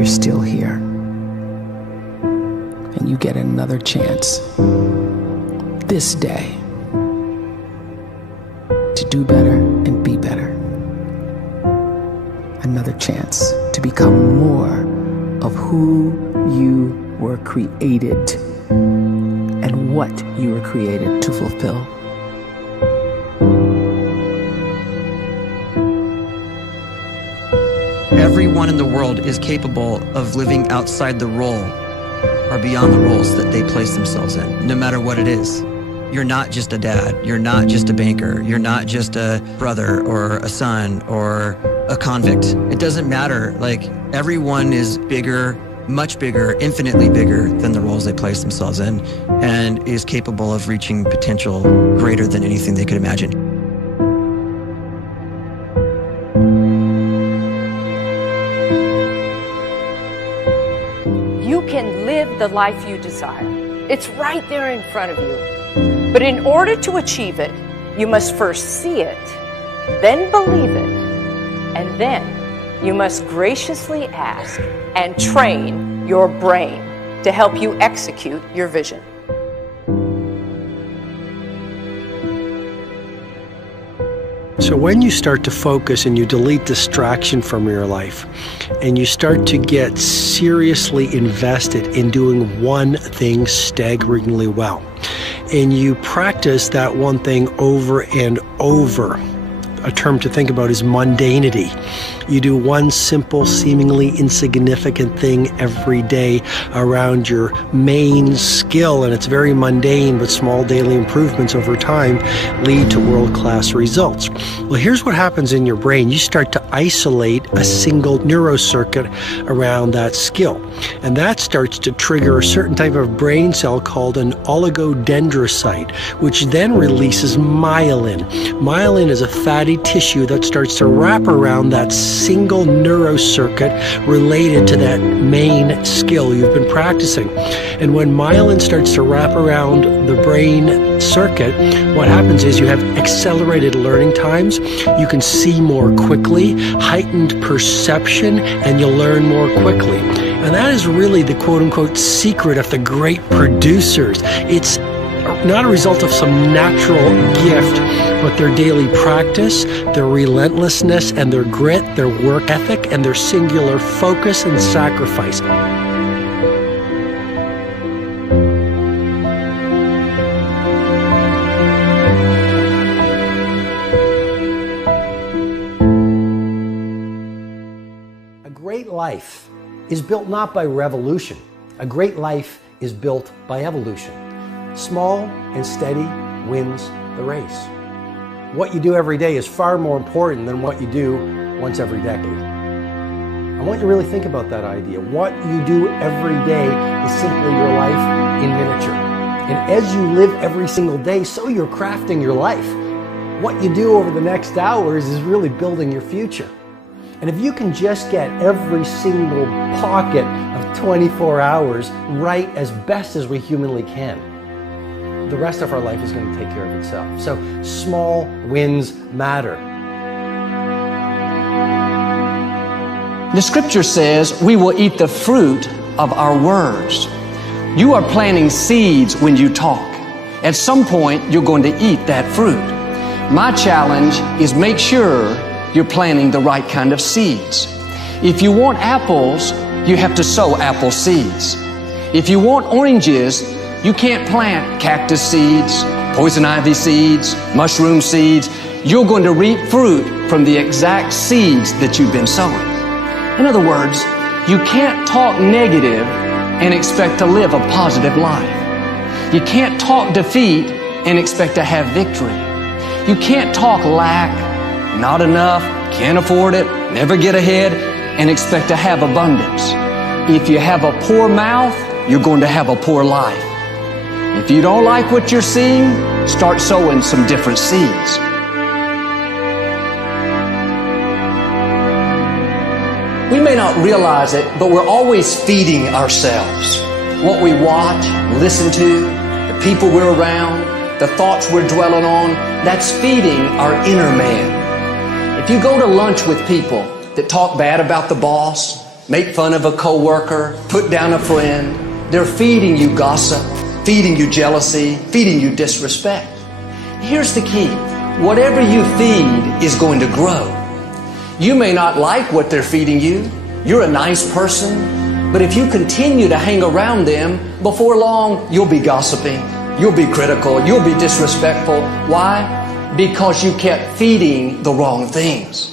you're still here. And you get another chance this day to do better and be better. Another chance to become more of who you were created and what you were created to fulfill. Everyone in the world is capable of living outside the role or beyond the roles that they place themselves in, no matter what it is. You're not just a dad, you're not just a banker, you're not just a brother or a son or a convict. It doesn't matter. Like, everyone is bigger, much bigger, infinitely bigger than the roles they place themselves in, and is capable of reaching potential greater than anything they could imagine. You can live the life you desire. It's right there in front of you. But in order to achieve it, you must first see it, then believe it, and then you must graciously ask and train your brain to help you execute your vision. So when you start to focus and you delete distraction from your life, and you start to get seriously invested in doing one thing staggeringly well, and you practice that one thing over and over, a term to think about is mundanity. You do one simple, seemingly insignificant thing every day around your main skill, and it's very mundane, but small daily improvements over time lead to world-class results. Well, here's what happens in your brain. You start to isolate a single neurocircuit around that skill, and that starts to trigger a certain type of brain cell called an oligodendrocyte, which then releases myelin. Myelin is a fatty tissue that starts to wrap around that single neurocircuit related to that main skill you've been practicing. And when myelin starts to wrap around the brain circuit, what happens is you have accelerated learning times, you can see more quickly, heightened perception, and you'll learn more quickly. And that is really the quote-unquote secret of the great producers. It's not a result of some natural gift, but their daily practice, their relentlessness and their grit, their work ethic, and their singular focus and sacrifice. A great life is built not by revolution. A great life is built by evolution. Small and steady wins the race. What you do every day is far more important than what you do once every decade. I want you to really think about that idea. What you do every day is simply your life in miniature. And as you live every single day, so you're crafting your life. What you do over the next hours is really building your future. And if you can just get every single pocket of 24 hours right as best as we humanly can, the rest of our life is going to take care of itself. So small wins matter. The scripture says we will eat the fruit of our words. You are planting seeds when you talk. At some point, you're going to eat that fruit. My challenge is make sure you're planting the right kind of seeds. If you want apples, you have to sow apple seeds. If you want oranges, you can't plant cactus seeds, poison ivy seeds, mushroom seeds. You're going to reap fruit from the exact seeds that you've been sowing. In other words, you can't talk negative and expect to live a positive life. You can't talk defeat and expect to have victory. You can't talk lack, not enough, can't afford it, never get ahead, and expect to have abundance. If you have a poor mouth, you're going to have a poor life. If you don't like what you're seeing, start sowing some different seeds. We may not realize it, but we're always feeding ourselves. What we watch, listen to, the people we're around, the thoughts we're dwelling on, that's feeding our inner man. If you go to lunch with people that talk bad about the boss, make fun of a coworker, put down a friend. They're feeding you gossip, feeding you jealousy, feeding you disrespect. Here's the key. Whatever you feed is going to grow. You may not like what they're feeding you. You're a nice person. But if you continue to hang around them, before long, you'll be gossiping. You'll be critical. You'll be disrespectful. Why? Because you kept feeding the wrong things.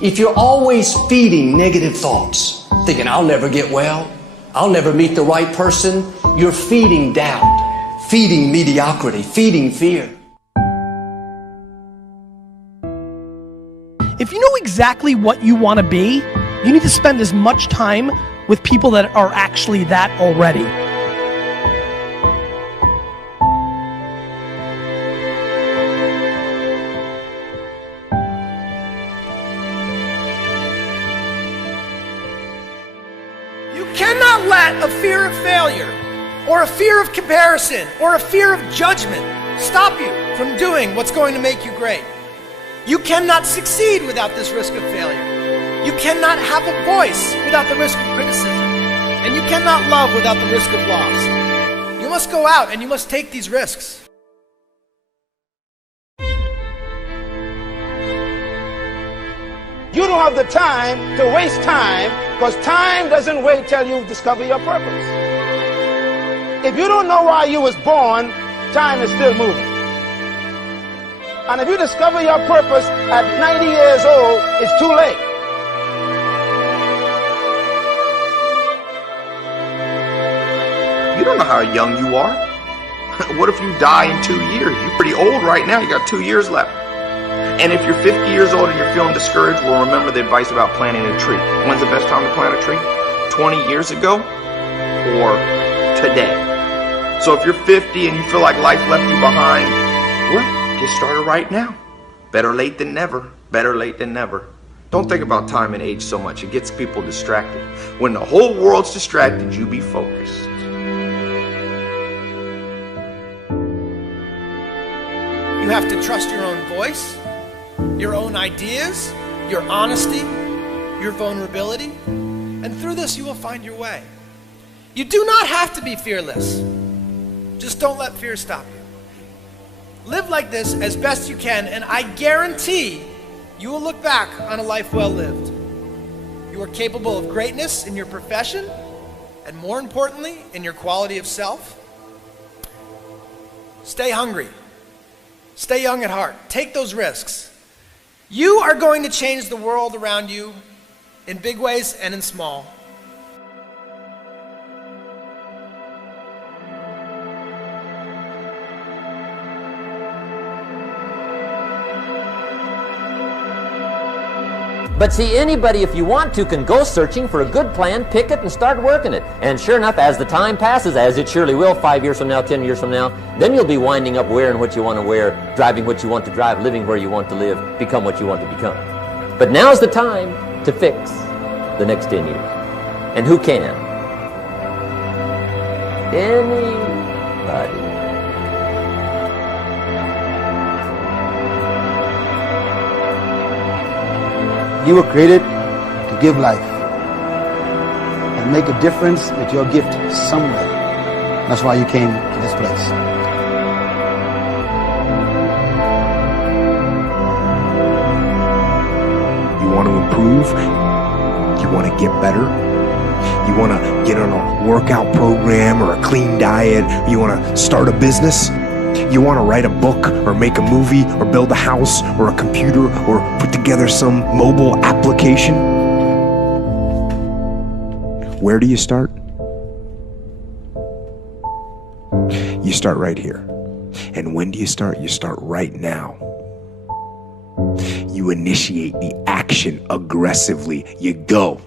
If you're always feeding negative thoughts, thinking, I'll never get well, I'll never meet the right person, you're feeding doubt, feeding mediocrity, feeding fear. If you know exactly what you want to be, you need to spend as much time with people that are actually that already. You cannot let a fear of failure, or a fear of comparison, or a fear of judgment stop you from doing what's going to make you great. You cannot succeed without this risk of failure. You cannot have a voice without the risk of criticism. And you cannot love without the risk of loss. You must go out and you must take these risks. You don't have the time to waste time, because time doesn't wait till you discover your purpose. If you don't know why you was born, time is still moving. And if you discover your purpose at 90 years old, it's too late. You don't know how young you are. What if you die in 2 years? You're pretty old right now. You got 2 years left. And if you're 50 years old and you're feeling discouraged, well, remember the advice about planting a tree. When's the best time to plant a tree? 20 years ago or today? So if you're 50 and you feel like life left you behind, well, get started right now. Better late than never. Better late than never. Don't think about time and age so much. It gets people distracted. When the whole world's distracted, you be focused. You have to trust your own voice, your own ideas, your honesty, your vulnerability, and through this you will find your way. You do not have to be fearless. Just don't let fear stop you. Live like this as best you can, and I guarantee you will look back on a life well lived. You are capable of greatness in your profession, and more importantly, in your quality of self. Stay hungry. Stay young at heart. Take those risks. You are going to change the world around you in big ways and in small. But see, anybody, if you want to, can go searching for a good plan, pick it, and start working it. And sure enough, as the time passes, as it surely will 5 years from now, 10 years from now, then you'll be winding up wearing what you want to wear, driving what you want to drive, living where you want to live, become what you want to become. But now's the time to fix the next 10 years. And who can? Anybody. You were created to give life and make a difference with your gift somewhere. That's why you came to this place. You want to improve? You want to get better? You want to get on a workout program or a clean diet? You want to start a business? You want to write a book or make a movie or build a house or a computer or put together some mobile application? Where do you start? You start right here. And when do you start? You start right now. You initiate the action aggressively. You go.